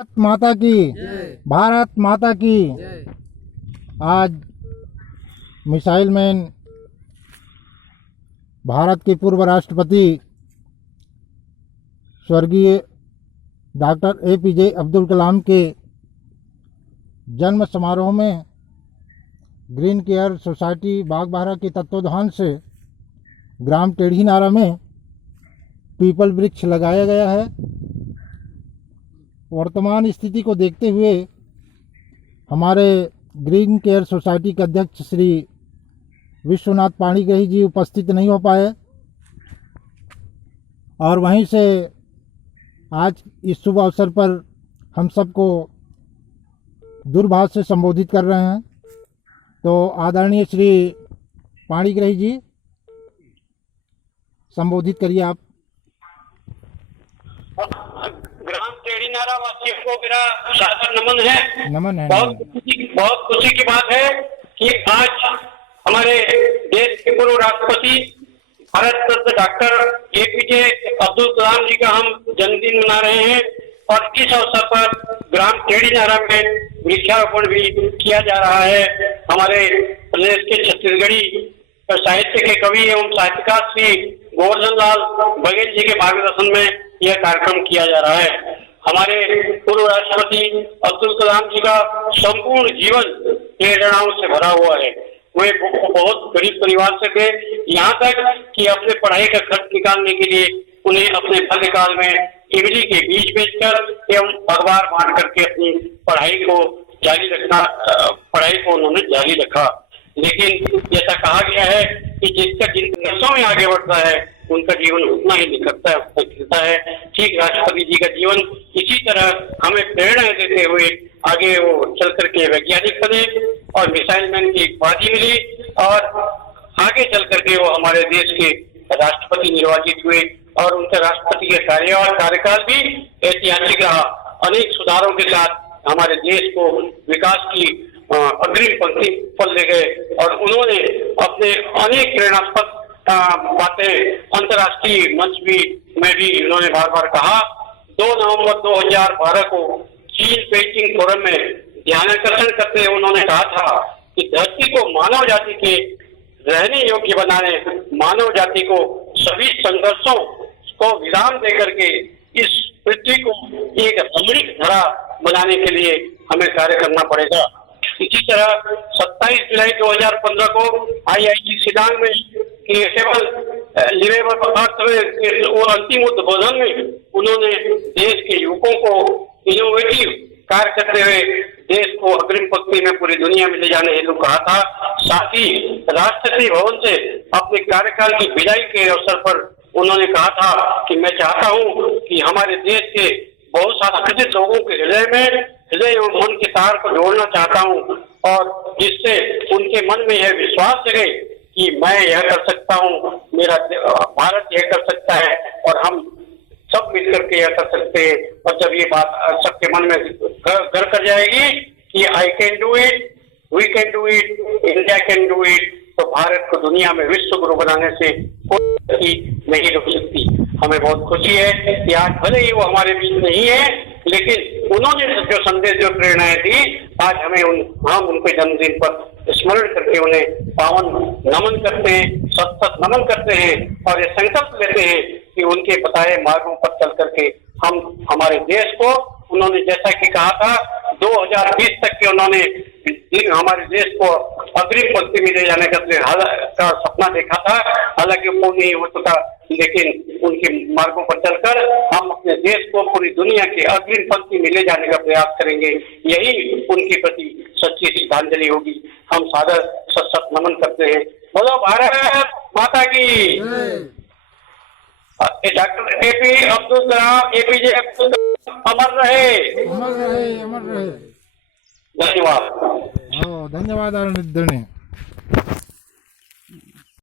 भारत माता की, भारत माता की। आज मिसाइल मैन भारत के पूर्व राष्ट्रपति स्वर्गीय डॉक्टर APJ अब्दुल कलाम के जन्म समारोह में ग्रीन केयर सोसाइटी बागबाहरा के तत्वावधान से ग्राम टेढ़ी नारा में पीपल वृक्ष लगाया गया है। वर्तमान स्थिति को देखते हुए हमारे ग्रीन केयर सोसाइटी के अध्यक्ष श्री विश्वनाथ पाणिग्राही जी उपस्थित नहीं हो पाए और वहीं से आज इस शुभ अवसर पर हम सबको दूरभाष से संबोधित कर रहे हैं। तो आदरणीय श्री पाणिग्राही जी संबोधित करिए आप। ग्राम टेढ़ी नारा वासियों को मेरा सादर नमन है। नमन है। बहुत खुशी की बात है कि आज हमारे देश के पूर्व राष्ट्रपति भारत रत्न डॉक्टर APJ अब्दुल कलाम जी का हम जन्मदिन मना रहे हैं और इस अवसर पर ग्राम टेढ़ी नारा में वृक्षारोपण भी किया जा रहा है। हमारे प्रदेश के छत्तीसगढ़ी साहित्य के कवि एवं साहित्यकार श्री गोवर्धन लाल बघेल जी के मार्गदर्शन में यह कार्यक्रम किया जा रहा है। हमारे पूर्व राष्ट्रपति अब्दुल कलाम जी का संपूर्ण जीवन प्रेरणाओं से भरा हुआ है। वे बहुत गरीब परिवार से थे, यहाँ तक कि अपने पढ़ाई का खर्च निकालने के लिए उन्हें अपने बाल्यकाल में इमली के बीज बेचकर एवं अखबार बांट करके अपनी पढ़ाई को उन्होंने जारी रखा। लेकिन जैसा कहा गया है कि जिसका जिन वर्षों में आगे बढ़ता है उनका जीवन उतना ही निखरता है, उतना खिलता है। ठीक राष्ट्रपति जी का जीवन इसी तरह हमें प्रेरणा देते हुए आगे वो चल करके वैज्ञानिक बने और मिसाइल मैन की उपाधि मिली और आगे चल करके वो हमारे देश के राष्ट्रपति निर्वाचित हुए और उनके राष्ट्रपति के कार्यकाल भी ऐतिहासिक रहा। अनेक सुधारों के साथ हमारे देश को विकास की अग्रिम पंक्ति पर ले गए और उन्होंने अपने अनेक प्रेरणास्पद बातें अंतर्राष्ट्रीय मंच में भी उन्होंने बार बार कहा। 2 नवंबर 2012 को चीन पेइचिंग फोरम में ध्यानाकर्षण करते हुए उन्होंने कहा था कि धरती को मानव जाति के रहने योग्य बनाने, मानव जाति को सभी संघर्षों को विराम देकर के इस पृथ्वी को एक रमणीक धरा बनाने के लिए हमें कार्य करना पड़ेगा। इसी तरह 27 जुलाई 2015 को IIT शिलांग में वो अंतिम उद्बोधन में उन्होंने देश के युवकों को इनोवेटिव कार्य करते हुए देश को अग्रिम पंक्ति में पूरी दुनिया में ले जाने हेतु कहा था। साथ ही राष्ट्रपति भवन से अपने कार्यकाल की विदाई के अवसर पर उन्होंने कहा था कि मैं चाहता हूं कि हमारे देश के बहुत सांस्कृतिक लोगों के हृदय एवं मन के तार को जोड़ना चाहता हूं और जिससे उनके मन में यह विश्वास जगे कि मैं यह कर सकता हूं, मेरा भारत यह कर सकता है और हम सब मिलकर के यह कर सकते हैं। और जब ये बात सबके मन में घर कर जाएगी कि I can do it, we can do it, India can do it, तो भारत को दुनिया में विश्व गुरु बनाने से कोई नहीं रुक सकती। हमें बहुत खुशी है कि आज भले ही वो हमारे बीच नहीं है, लेकिन उन्होंने जो संदेश, जो प्रेरणाएं दी, आज हम उनके जन्मदिन पर स्मरण करके उन्हें पावन नमन करते हैं, सत नमन करते हैं और ये संकल्प लेते हैं कि उनके बताए मार्गों पर चल करके हम हमारे देश को, उन्होंने जैसा कि कहा था 2020 तक के उन्होंने हमारे देश को अग्रिम पंक्ति में ले जाने का सपना देखा था। हालांकि पूर्ण नहीं हो चुका, लेकिन उनके मार्गों पर चलकर हम अपने देश को पूरी दुनिया के अग्रिम पंक्ति में ले जाने का प्रयास करेंगे। यही उनके प्रति सच्ची श्रद्धांजलि होगी। हम सादर सत नमन करते हैं। बोलो भारत माता की। डॉक्टर APJ अब्दुल कलाम अमर रहे, अमर रहे, अमर रहे। धन्यवाद। धन्यवाद आदरणीय।